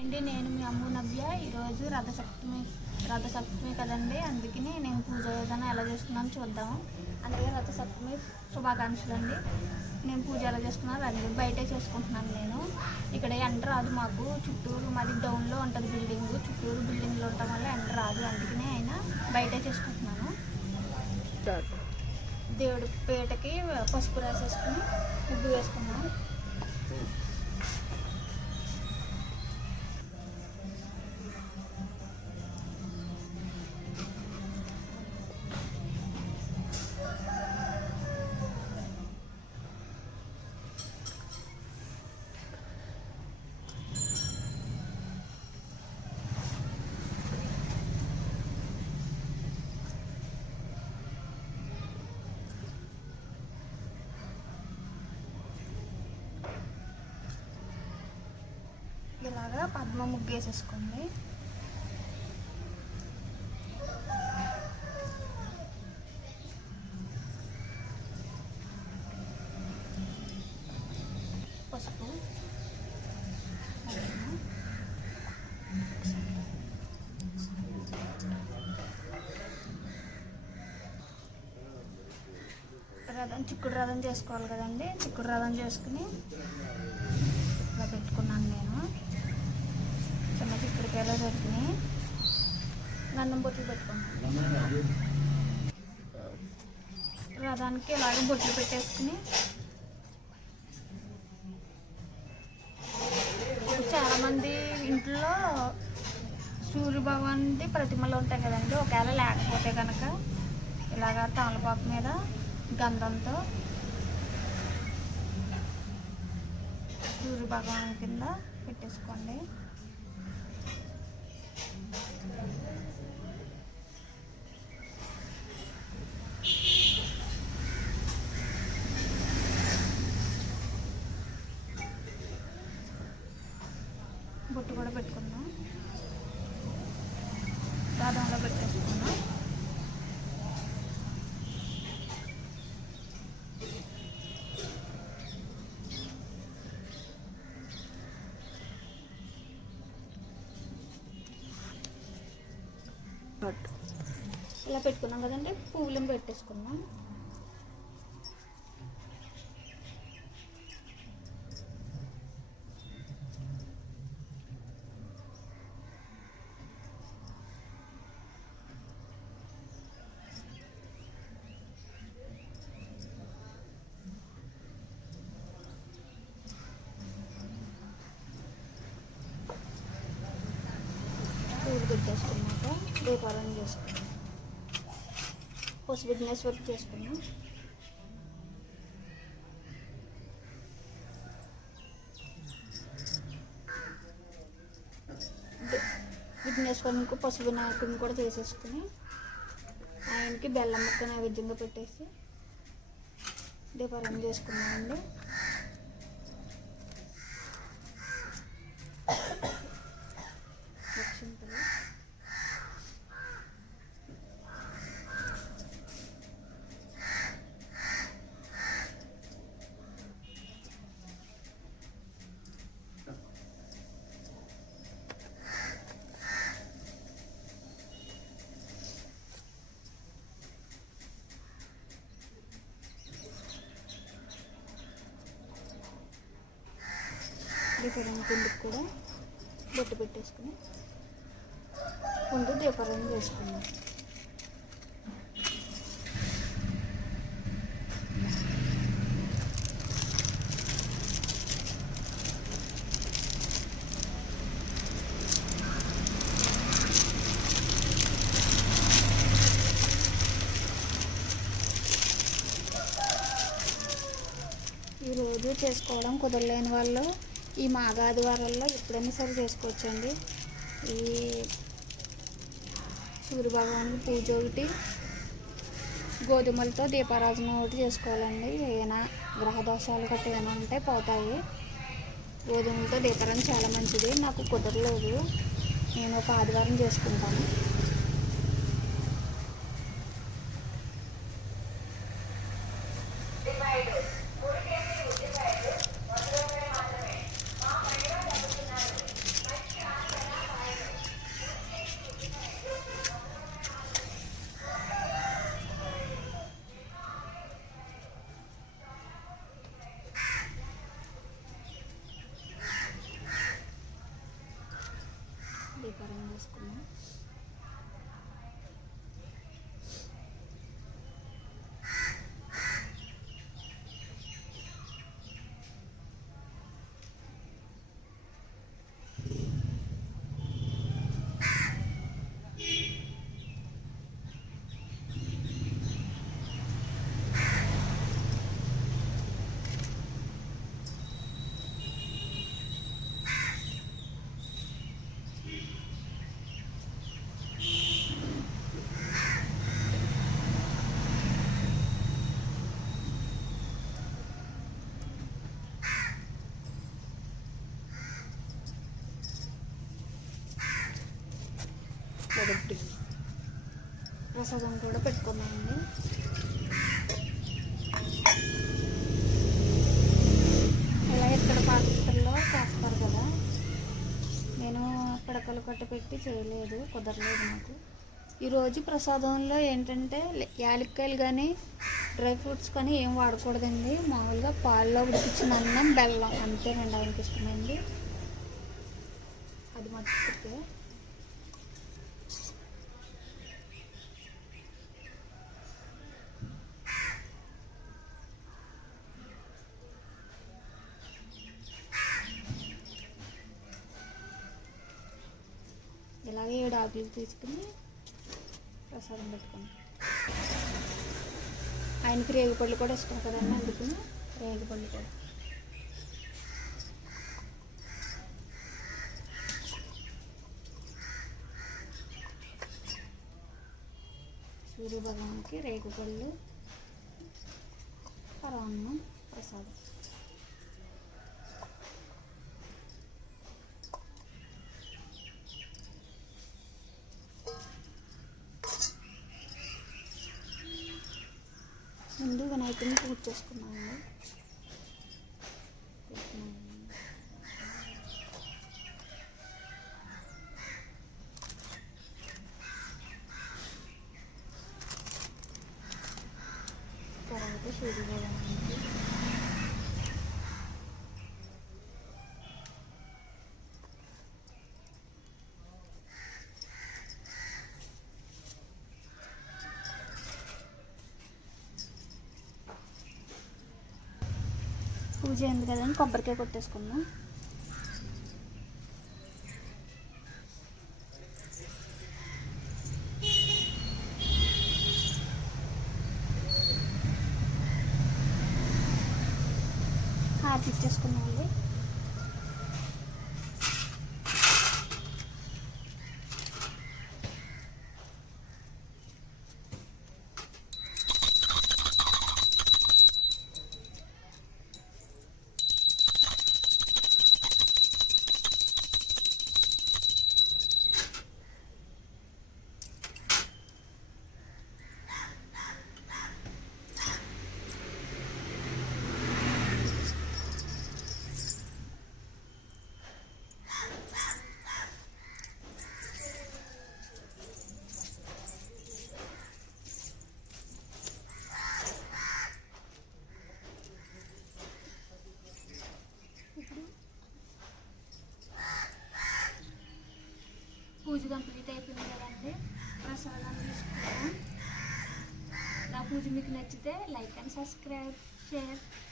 అండి నేను మీ అమ్ము నవ్య. ఈరోజు రథసప్తమి రథసప్తమి కదండి అందుకని నేను పూజ విధానం ఎలా చేసుకున్నాను చూద్దాం అలాగే రథసప్తమి శుభాకాంక్షలు అండి నేను పూజ ఎలా చేసుకున్నాను రండి బయటే చేసుకుంటున్నాను నేను. ఇక్కడ ఎండ రాదు మాకు. చుట్టూరు మాది డౌన్లో ఉంటుంది బిల్డింగ్ చుట్టూరు బిల్డింగ్లో ఉండటం వల్ల ఎండ రాదు. అందుకనే అయినా బయటే చేసుకుంటున్నాను. దేవుడి పేటకి పసుపు రాసేసుకుని ముగ్గు వేసుకున్నాం పద్మ ముగ్గు వేసేసుకోండి పసుపు. రథం చిక్కుడు రథం చేసుకోవాలి కదండి. చిక్కుడు రథం చేసుకుని ఇలా పెట్టుకున్నాను నేను. చిక్కుడుకాయలు దొరికినాయి గంధం బొట్లు పెట్టుకున్నాం. రథానికి ఇలాగే బొట్లు పెట్టేసుకుని చాలామంది ఇంట్లో సూర్య ప్రతిమలు ఉంటాయి కదండి ఒకవేళ లేకపోతే కనుక ఇలాగా తమలపాకు మీద గంధంతో సూర్యభగవాన్ కింద పెట్టేసుకోండి బొట్టు కూడా పెట్టుకుందాం రథంలో పెట్టేసుకుందాం ఇలా పెట్టుకున్నాం కదండి పువ్వులను పెట్టేసుకుందాం దీపారాయణ చేసుకున్నాం. పోస్ట్ బిజినెస్ వర్క్ చేసుకున్నాం. వి- విఘ్నేశ్వరునికి పసుపు వినాయకుడిని కూడా చేసేసుకుని ఆయనకి బెల్లం ముక్క నైవేద్యంగా పెట్టేసి దీపారాయణ చేసుకున్నామండి. దీపారాయణ కిందకి కూడా బొట్టు పెట్టేసుకుని ముందు దీపారాయణ చేసుకున్నాం ఈరోజు చేసుకోవడం కుదరలేని వాళ్ళు ఈ మాగాదివారాల్లో ఎప్పుడైనా సరే చేసుకోవచ్చండి. ఈ సూర్యభగవానికి పూజ ఒకటి గోధుమలతో దీపారాధన ఒకటి చేసుకోవాలండి. ఏమైనా గ్రహదోషాలు గట్రా ఏమైనా ఉంటే పోతాయి. గోధుమలతో దీపారాధన చాలా మంచిది. నాకు కుదరలేదు. నేను ఒక ఆదివారం చేసుకుంటాను ప్రకారం చేసుకున్నాం ఒకటి ప్రసాదం కూడా పెట్టుకున్నామండి. ఇలా ఇక్కడ పాత్రలో చేస్తారు కదా. నేను పిడకలు కట్టి పెట్టి చేయలేదు కుదరలేదు నాకు. ఈరోజు ప్రసాదంలో ఏంటంటే యాలక్కాయలు కానీ డ్రై ఫ్రూట్స్ కానీ ఏం వాడకూడదండి. మామూలుగా పాల్లో ఉడికించిన అన్నం బెల్లం అంతేనండి ఆయనకి ఇష్టమైంది అది మర్చిపోతే ఇలాగే ఏడు ఆకులు తీసుకుని ప్రసాదం పెట్టుకున్నాం ఆయనకి రేగుపళ్ళు కూడా ఇష్టం కదండి అందుకని రేగుపళ్ళు కూడా. సూర్య భగవాన్కి రేగు పళ్ళు పరమాన్నం ప్రసాదం. ముందు పూజ చేసుకున్నాము తర్వాత సూర్యభగవానికి పూజ అయింది కదండి కొబ్బరికాయ కొట్టేసుకుందాం హారతి ఇచ్చేసుకున్నామండి పూజ కంప్లీట్ అయిపోయింది కదండి ప్రసాదం తీసుకున్నాం నా పూజ మీకు నచ్చితే